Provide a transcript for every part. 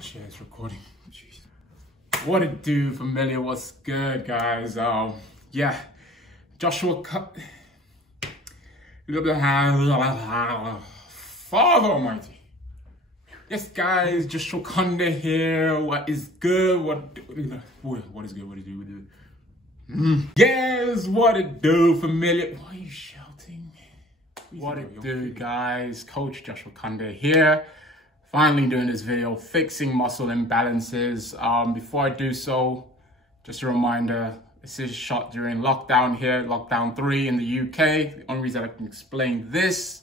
gosh, yeah, it's recording. Jeez. What it do, familiar? What's good, guys? Yeah, Joshua cut. Father Almighty. Yes, guys, Joshua Conde here. What is good? What is good? What it do? Yes, what it do, familiar? Why are you shouting? What it do, guys? Coach Joshua Conde here. Finally doing this video, fixing muscle imbalances. Before I do so, just a reminder, this is shot during lockdown here, lockdown 3 in the UK. The only reason I can explain this,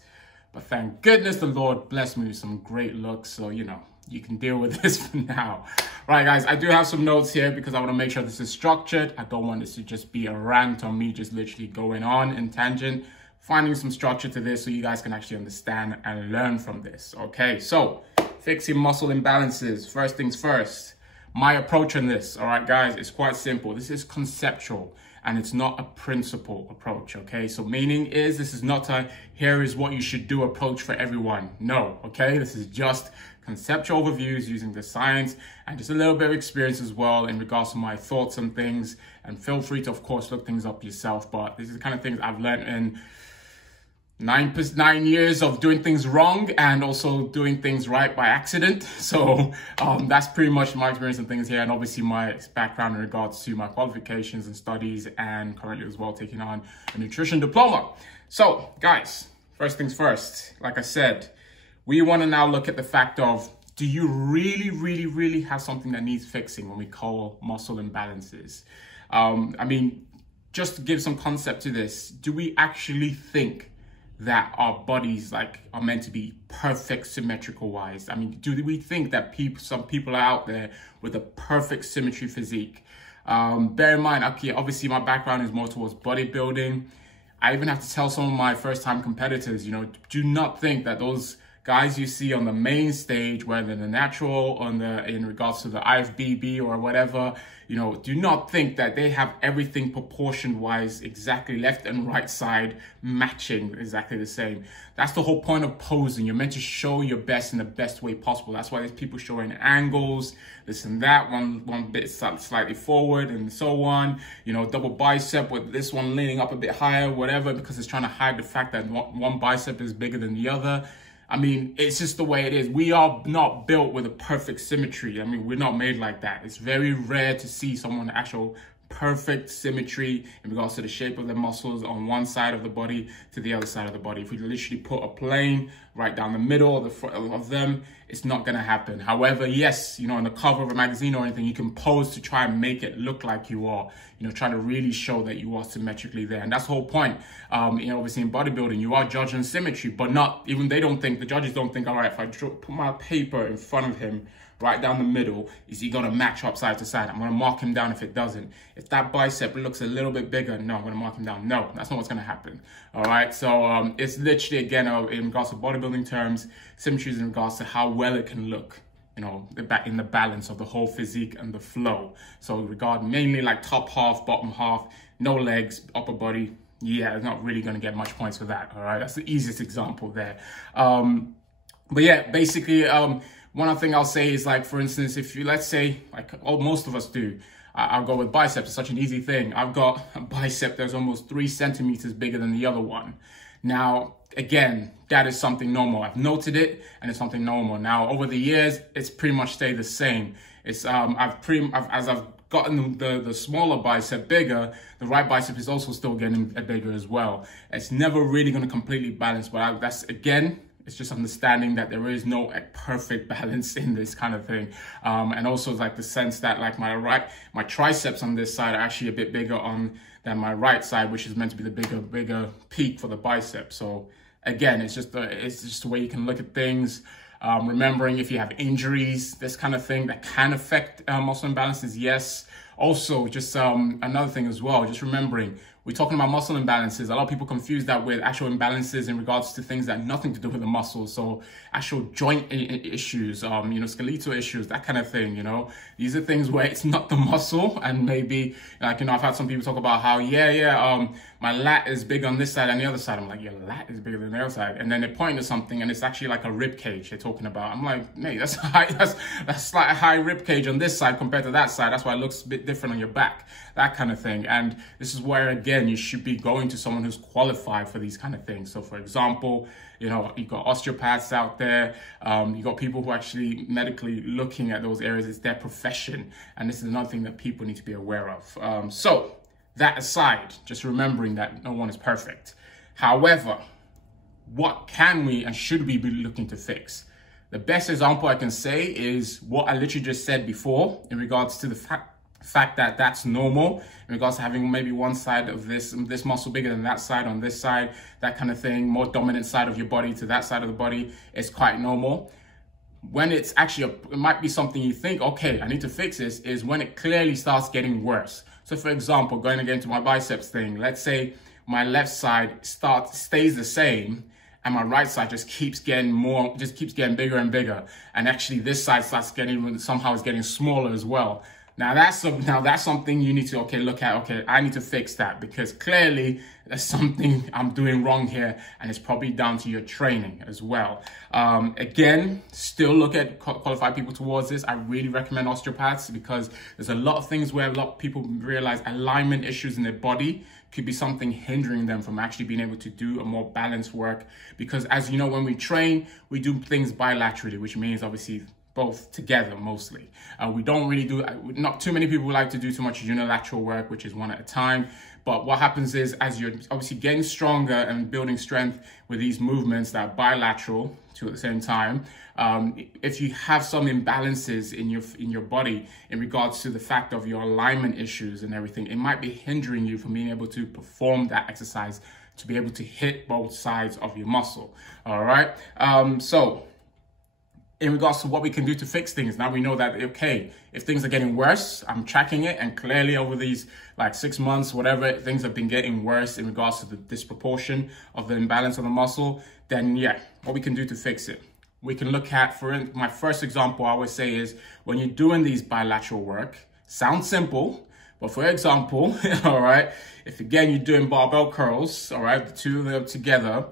but thank goodness the Lord blessed me with some great looks. So, you know, you can deal with this for now. Right, guys, I do have some notes here because I want to make sure this is structured. I don't want this to just be a rant on me just literally going on in tangent. Finding some structure to this so you guys can actually understand and learn from this. Okay, so fixing muscle imbalances. First things first, my approach on this, all right, guys, it's quite simple. This is conceptual and it's not a principle approach, okay? So meaning is this is not a here is what you should do approach for everyone. No, okay? This is just conceptual overviews using the science and just a little bit of experience as well in regards to my thoughts on things. And feel free to, of course, look things up yourself. But this is the kind of things I've learned in 9 years of doing things wrong and also doing things right by accident. So that's pretty much my experience and things here, and obviously my background in regards to my qualifications and studies, and currently as well taking on a nutrition diploma. So guys, first things first, like I said, we want to now look at the fact of, do you really have something that needs fixing when we call muscle imbalances? I mean, just to give some concept to this, do we actually think that our bodies are meant to be perfect symmetrical wise? I mean, do we think that some people are out there with a perfect symmetry physique? Bear in mind, okay, obviously my background is more towards bodybuilding. I even have to tell some of my first time competitors, you know, do not think that those guys you see on the main stage, whether in the natural, in regards to the IFBB or whatever, you know, do not think that they have everything proportion wise exactly left and right side matching exactly the same. That's the whole point of posing. You're meant to show your best in the best way possible. That's why there's people showing angles, this and that, one bit slightly forward and so on, you know, double bicep with this one leaning up a bit higher, whatever, because it's trying to hide the fact that one bicep is bigger than the other. I mean, it's just the way it is. We are not built with a perfect symmetry. I mean, we're not made like that. It's very rare to see someone actual perfect symmetry in regards to the shape of the muscles on one side of the body to the other side of the body. If we literally put a plane right down the middle of the front of them, it's not going to happen. However, yes, you know, on the cover of a magazine or anything, you can pose to try and make it look like you are, you know, try to really show that you are symmetrically there. And that's the whole point. You know, obviously in bodybuilding, you are judging symmetry, but not even the judges don't think, all right, if I put my paper in front of him right down the middle, is he going to match up side to side? I'm going to mark him down if it doesn't. If that bicep looks a little bit bigger, no, I'm going to mark him down. No, that's not what's going to happen. All right. So it's literally, again, in regards to bodybuilding terms, symmetry is in regards to how well it can look, you know, in the balance of the whole physique and the flow. So regard mainly like top half, bottom half, no legs, upper body. Yeah, it's not really going to get much points for that. All right. That's the easiest example there. But yeah, basically, one other thing I'll say is, like, for instance, if you, let's say, like most of us do, I'll go with biceps. It's such an easy thing. I've got a bicep that's almost 3 centimeters bigger than the other one. Now, again, that is something normal. I've noted it, and it's something normal. Now, over the years, it's pretty much stayed the same. It's as I've gotten the smaller bicep bigger, the right bicep is also still getting bigger as well. It's never really going to completely balance, but that's, again, it's just understanding that there is no perfect balance in this kind of thing. And also like the sense that like my triceps on this side are actually a bit bigger than my right side, which is meant to be the bigger peak for the bicep. So again, it's just the way you can look at things. Remembering if you have injuries, this kind of thing that can affect muscle imbalances, yes. Also, just another thing as well, just remembering, we're talking about muscle imbalances. A lot of people confuse that with actual imbalances in regards to things that have nothing to do with the muscles. So actual joint issues, you know, skeletal issues, that kind of thing, you know. These are things where it's not the muscle, and maybe, like, you know, I've had some people talk about how, my lat is big on this side and the other side. I'm like, your lat is bigger than the other side. And then they're pointing to something and it's actually like a rib cage they're talking about. I'm like, mate, that's high, that's like a high rib cage on this side compared to that side. That's why it looks a bit different on your back, that kind of thing. And this is where, again, you should be going to someone who's qualified for these kind of things. So for example, you know, you've got osteopaths out there. You've got people who are actually medically looking at those areas. It's their profession. And this is another thing that people need to be aware of. So that aside, just remembering that no one is perfect. However, what can we and should we be looking to fix? The best example I can say is what I literally just said before in regards to the fact that that's normal, in regards to having maybe one side of this muscle bigger than that side on this side, that kind of thing, more dominant side of your body to that side of the body is quite normal. When it's actually, it might be something you think, okay, I need to fix this, is when it clearly starts getting worse. So for example, going again to my biceps thing, let's say my left side stays the same and my right side just keeps getting bigger and bigger. And actually this side starts getting, somehow is getting smaller as well. Now that's something you need to, look at, I need to fix that because clearly there's something I'm doing wrong here and it's probably down to your training as well. Again, still look at qualified people towards this. I really recommend osteopaths because there's a lot of things where a lot of people realize alignment issues in their body could be something hindering them from actually being able to do a more balanced work. Because as you know, when we train, we do things bilaterally, which means obviously both together mostly. We don't really do, not too many people like to do too much unilateral work, which is one at a time. But what happens is as you're obviously getting stronger and building strength with these movements that are bilateral too at the same time, if you have some imbalances in your body in regards to the fact of your alignment issues and everything, it might be hindering you from being able to perform that exercise to be able to hit both sides of your muscle. All right. So in regards to what we can do to fix things, now we know that, okay, if things are getting worse, I'm tracking it, and clearly over these like 6 months, whatever, things have been getting worse in regards to the disproportion of the imbalance of the muscle, then yeah, what we can do to fix it. We can look at, my first example I always say is when you're doing these bilateral work, sounds simple, but for example, all right, if again you're doing barbell curls, all right, the two of them together,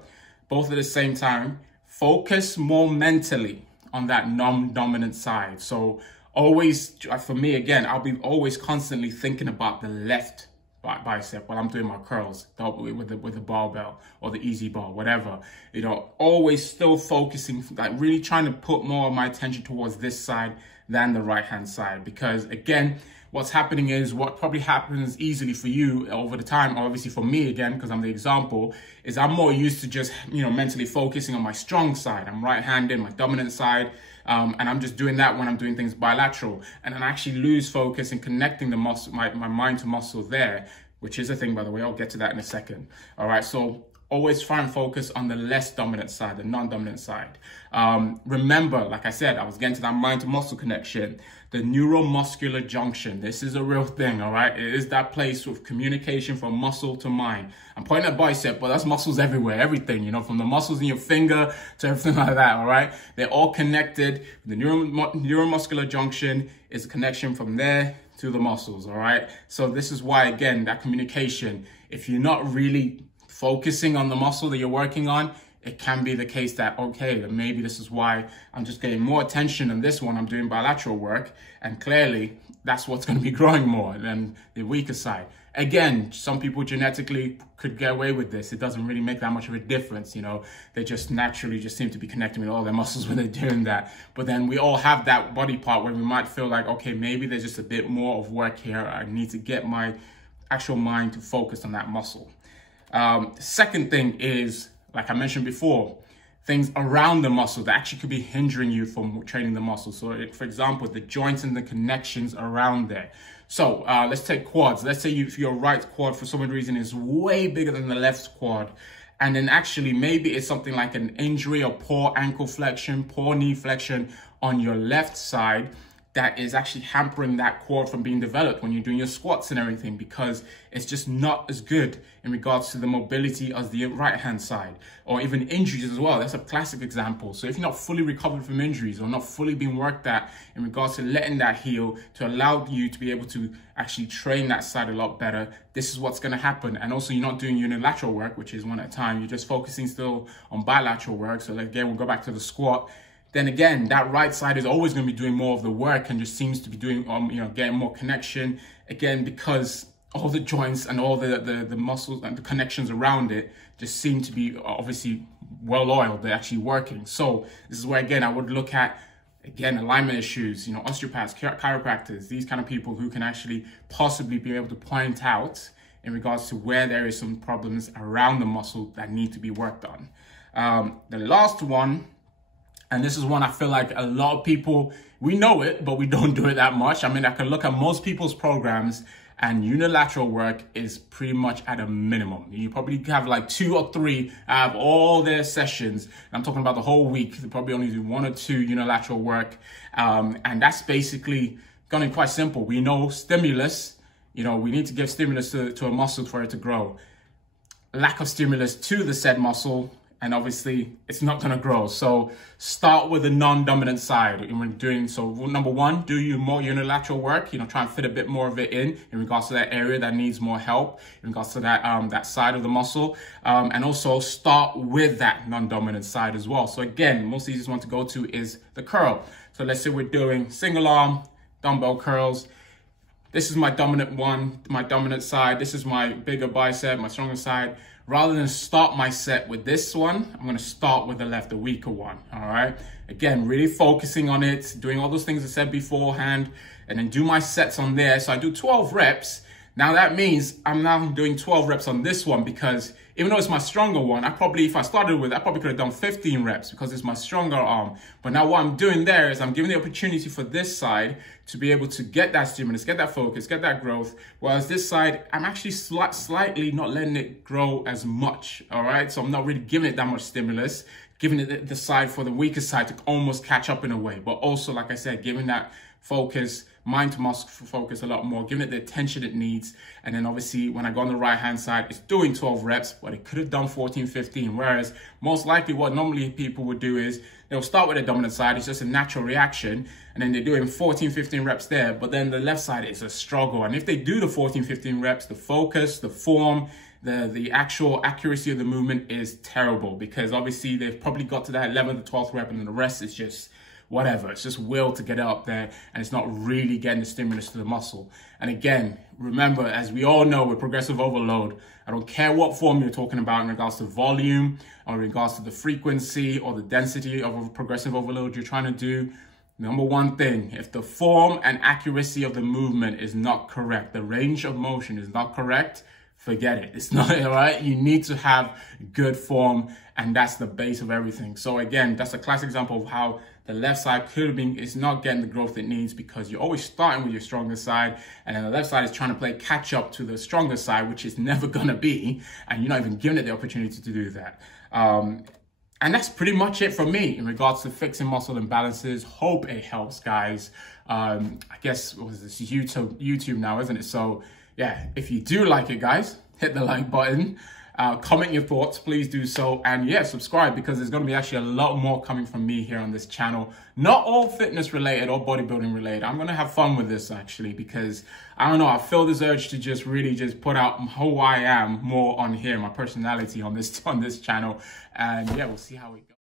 both at the same time, focus more mentally on that non-dominant side. So always, for me again, I'll be always constantly thinking about the left bicep while I'm doing my curls with the barbell or the easy bar, whatever. You know, always still focusing, like really trying to put more of my attention towards this side than the right hand side. Because again, what's happening is what probably happens easily for you over the time, obviously for me again, because I'm the example, is I'm more used to just, you know, mentally focusing on my strong side. I'm right-handed, my dominant side, and I'm just doing that when I'm doing things bilateral. And then I actually lose focus in connecting the muscle, my mind to muscle there, which is a thing, by the way. I'll get to that in a second. All right, so always try and focus on the less dominant side, the non-dominant side. Remember, like I said, I was getting to that mind to muscle connection, the neuromuscular junction. This is a real thing, all right? It is that place of communication from muscle to mind. I'm pointing at bicep, but that's muscles everywhere, everything, you know, from the muscles in your finger to everything like that, all right? They're all connected. The neuromuscular junction is a connection from there to the muscles, all right? So this is why, again, that communication, if you're not really focusing on the muscle that you're working on, it can be the case that, okay, maybe this is why I'm just getting more attention on this one. I'm doing bilateral work, and clearly that's what's going to be growing more than the weaker side. Again, some people genetically could get away with this. It doesn't really make that much of a difference, you know. They just naturally just seem to be connecting with all their muscles when they're doing that. But then we all have that body part where we might feel like, okay, maybe there's just a bit more of work here. I need to get my actual mind to focus on that muscle. Second thing is, like I mentioned before, things around the muscle that actually could be hindering you from training the muscle. So for example, the joints and the connections around there. So let's take quads. Let's say if your right quad for some reason is way bigger than the left quad. And then actually maybe it's something like an injury or poor ankle flexion, poor knee flexion on your left side. that is actually hampering that quad from being developed when you're doing your squats and everything, because it's just not as good in regards to the mobility as the right hand side, or even injuries as well. That's a classic example. So if you're not fully recovered from injuries or not fully being worked at in regards to letting that heal to allow you to be able to actually train that side a lot better, this is what's going to happen. And also, you're not doing unilateral work, which is one at a time. You're just focusing still on bilateral work. So again, we'll go back to the squat. Then again, that right side is always going to be doing more of the work and just seems to be doing, getting more connection. Again, because all the joints and all the muscles and the connections around it just seem to be obviously well oiled. They're actually working. So this is where, again, I would look at, again, alignment issues, osteopaths, chiropractors, these kind of people who can actually possibly be able to point out in regards to where there is some problems around the muscle that need to be worked on. The last one, and this is one I feel like a lot of people, we know it, but we don't do it that much. I mean, I can look at most people's programs and unilateral work is pretty much at a minimum. You probably have like 2 or 3 out of all their sessions. I'm talking about the whole week. They probably only do 1 or 2 unilateral work. And that's basically going to be quite simple. We know stimulus, we need to give stimulus to a muscle for it to grow. Lack of stimulus to the said muscle, and obviously it's not going to grow. So start with the non-dominant side. And when doing so, number 1, do you more unilateral work, try and fit a bit more of it in regards to that area that needs more help, in regards to that that side of the muscle, and also start with that non-dominant side as well. So again, most easiest one to go to is the curl. So let's say we're doing single arm dumbbell curls. This is my dominant one, my dominant side. This is my bigger bicep, my stronger side. Rather than start my set with this one, I'm going to start with the left, the weaker one. All right. Again, really focusing on it, doing all those things I said beforehand, and then do my sets on there. So I do 12 reps. Now that means I'm now doing 12 reps on this one, because even though it's my stronger one, if I started with, I probably could have done 15 reps because it's my stronger arm. But now what I'm doing there is I'm giving the opportunity for this side to be able to get that stimulus, get that focus, get that growth. Whereas this side, I'm actually slightly not letting it grow as much. All right. So I'm not really giving it that much stimulus, giving it the side for the weaker side to almost catch up in a way. But also, like I said, giving that focus, mind to muscle focus a lot more, giving it the attention it needs. And then obviously when I go on the right hand side, it's doing 12 reps, but it could have done 14, 15. Whereas most likely what normally people would do is they'll start with the dominant side. It's just a natural reaction. And then they're doing 14, 15 reps there. But then the left side is a struggle. And if they do the 14, 15 reps, the focus, the form, the actual accuracy of the movement is terrible, because obviously they've probably got to that 11th or 12th rep and then the rest is just whatever. It's just will to get it up there, and it's not really getting the stimulus to the muscle. And again, remember, as we all know with progressive overload, I don't care what form you're talking about in regards to volume or in regards to the frequency or the density of a progressive overload you're trying to do. Number 1 thing, if the form and accuracy of the movement is not correct, the range of motion is not correct, forget it. It's not, all right? You need to have good form, and that's the base of everything. So again, that's a classic example of how the left side could have been, it's not getting the growth it needs, because you're always starting with your stronger side, and then the left side is trying to play catch up to the stronger side, which is never going to be, and you're not even giving it the opportunity to do that. And that's pretty much it for me in regards to fixing muscle imbalances. Hope it helps, guys. I guess, what is this, YouTube now, isn't it? So yeah, if you do like it, guys, hit the like button. Comment your thoughts, please do so. And yeah, subscribe, because there's going to be actually a lot more coming from me here on this channel. Not all fitness related or bodybuilding related. I'm going to have fun with this actually, because I don't know, I feel this urge to just really just put out who I am more on here, my personality on this channel. And yeah, we'll see how it goes.